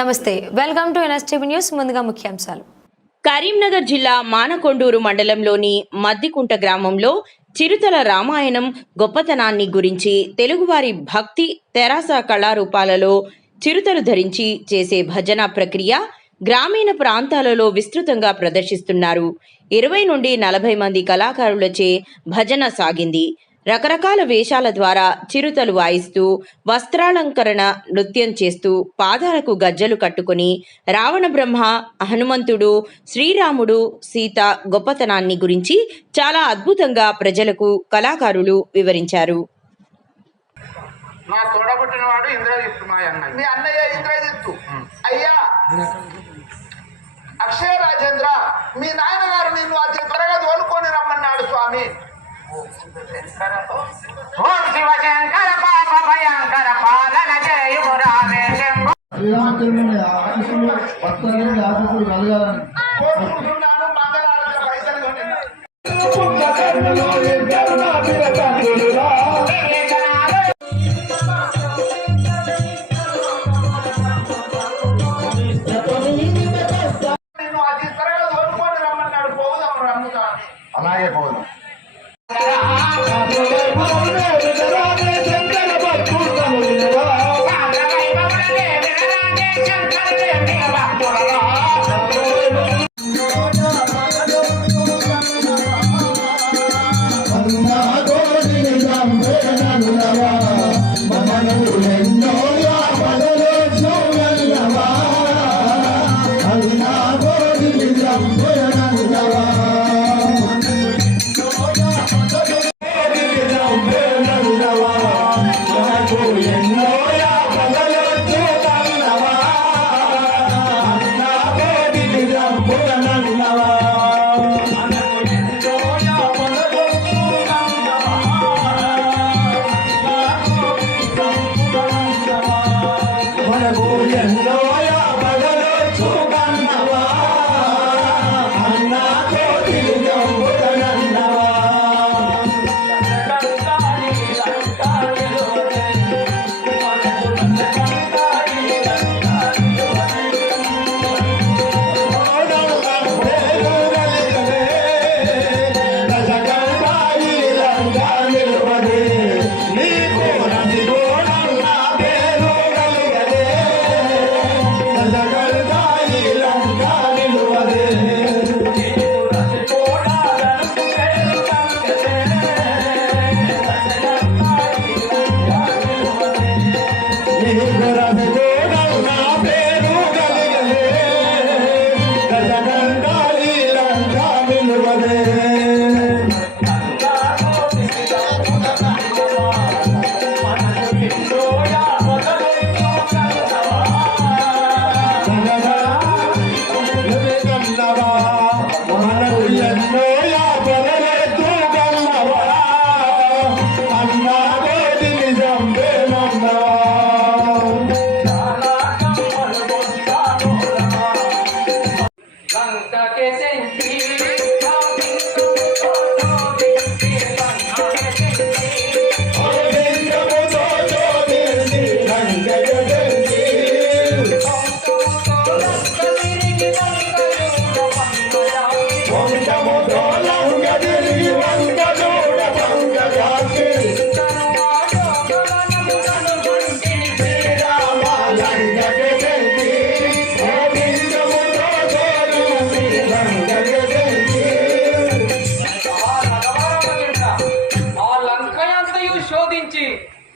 నమస్తే, welcome to NSTV news. ముందుగా ముఖ్యాంశాలు. కరీంనగర్ జిల్లా మానకొండూరు మండలంలోని మద్దికుంట గ్రామంలో చిరుతల రామాయణం గొప్పతనాన్ని గురించి తెలుగువారి భక్తి తెరాస కళారూపాలలో చిరుతలు ధరించి చేసే భజన ప్రక్రియ గ్రామీణ ప్రాంతాలలో విస్తృతంగా ప్రదర్శిస్తున్నారు. 20 నుండి 40 మంది కళాకారులచే భజన సాగింది. రకరకాల వేషాల ద్వారా చిరుతలు వాయిస్తూ వస్త్రాలంకరణ నృత్యం చేస్తూ పాదాలకు గజ్జలు కట్టుకుని రావణ బ్రహ్మ, హనుమంతుడు, శ్రీరాముడు, సీత గొప్పతనాన్ని గురించి చాలా అద్భుతంగా ప్రజలకు కళాకారులు వివరించారు. మా తోడబుట్టినవాడు ఇంద్రజిత్తు, మా అన్నయ్య. మీ అన్నయ్య ఇంద్రజిత్తు. అయ్యా అక్షయ రాజేంద్ర, మీ నాయనగారు నిన్ను అతి త్వరగా తోలుకొని రమ్మన్నాడు స్వామి. ఓం శివశంకర పాప భయంకర పాలన చేయుము రామే శంభో. శ్రీరామచంద్రుని ఆశీస్సులు భక్తులని ఆశీస్సులు కలగాలని కోరుకుంటున్నాను. మంగళారతుల పైసలు నిన్ను అతి త్వరగా తోలుకొని రమ్మన్నాడు. పోదాం రమ్ముతా. అలాగే పోదాం.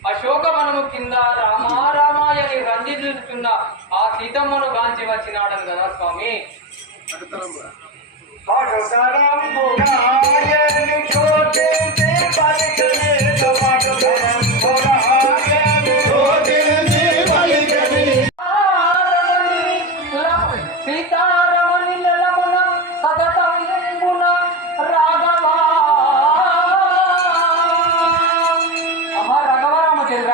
అశోకవనము కింద రామారామాయని రంజిల్లుతున్న ఆ సీతమ్మను గాంచి వచ్చినాడను కదా స్వామి. సీతారమణి లలమున సతతంబున రాఘవా రఘవరామచంద్ర,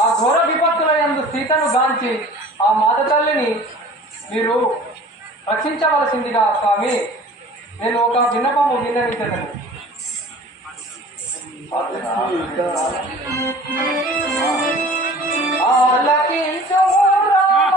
ఆ ఘోర విపత్తుల యందు సీతను గాంచి ఆ మాత తల్లిని మీరు రక్షించవలసిందిగా స్వామి నేను ఒక విన్నపము విన్నవించను. ఆలకించు రామ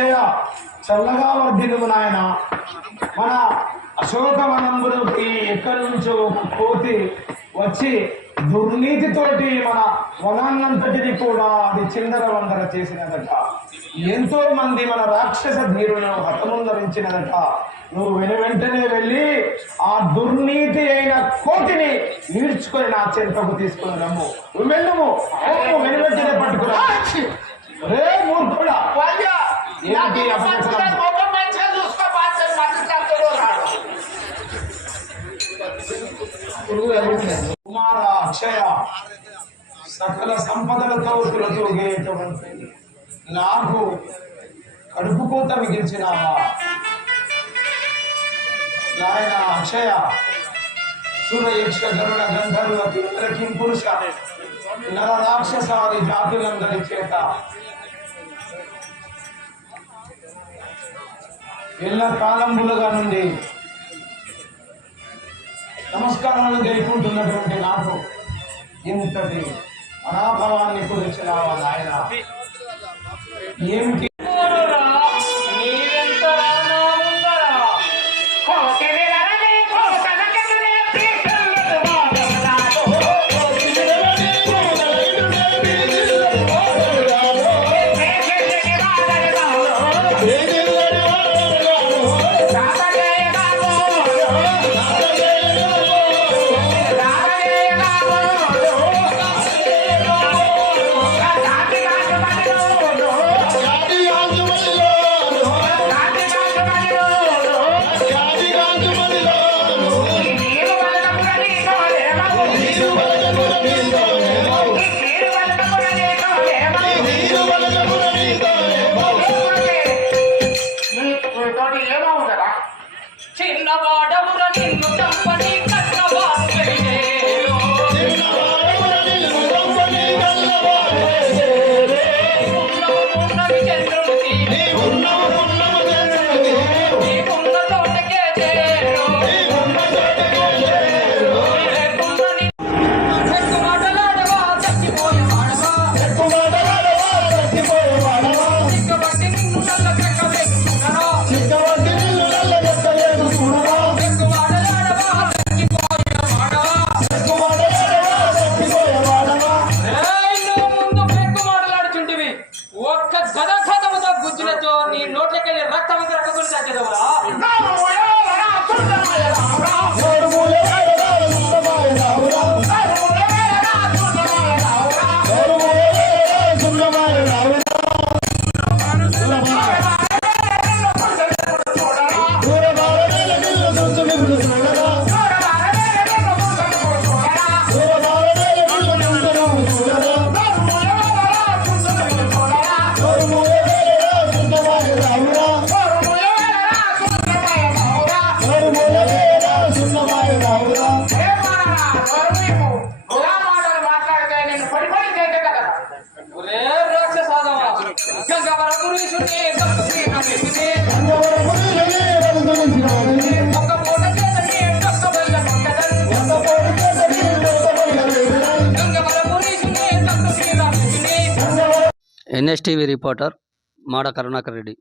అక్షయ చల్లగా వర్ధిల్లుము నాయన. మన అశోకవనంలోకి ఎక్కడి నుంచో ఒక కోతి వచ్చి దుర్నీతితోటి మన వనాన్నంతటిని కూడా అది చిందర వందర చేసినదట. ఎంతో మంది మన రాక్షస ధీరులను హతముందరించినదట. నువ్వు వెంటనే వెళ్ళి ఆ దుర్నీతి అయిన కోతిని ఈడ్చుకొని నా చెంతకు తీసుకుని రమ్ము. నువ్వు వెళ్ళము వెనువెంటనే పట్టుకురా. రే మూర్ఖుడా, ఏంటి అపశకునం? కుమార అక్షయ సకల సంపదలతో తులతూగేటువంటి నాకు కడుపు కోత మిగిల్చినావా నాయన అక్షయ? సురయక్ష గరుడ గంధర్వ కిం పురుష నర రాక్షసాది జాతులందరి చేత ఎల్ల కాలంబులుగా నుండి నమస్కారాలు జరుపుకుంటున్నటువంటి నాకు ఇంతటి అనాభవాన్ని కురిచినావా నాయన? ఏమిటి చిన్నవాడముర నిన్ను చంపని కన్నవాడు వెళ్ళేరు. ఉన్నవి చంద్రుడికి నీకున్న చోటకే చేరు. ఎక్కువ మాటలాడవా చచ్చిపోయే వాడవా, సిగ్గబట్టి నిన్ను నల్ల చెక్క పెట్టుకున్నారా. ఒక్క గదఖతముతో గుజ్జులతో నీ నోట్లకెళ్ళి రక్తం రక్కకుండా చచ్చేదవరా. NSTV రిపోర్టర్ మాడ కరుణాకర్ రెడ్డి.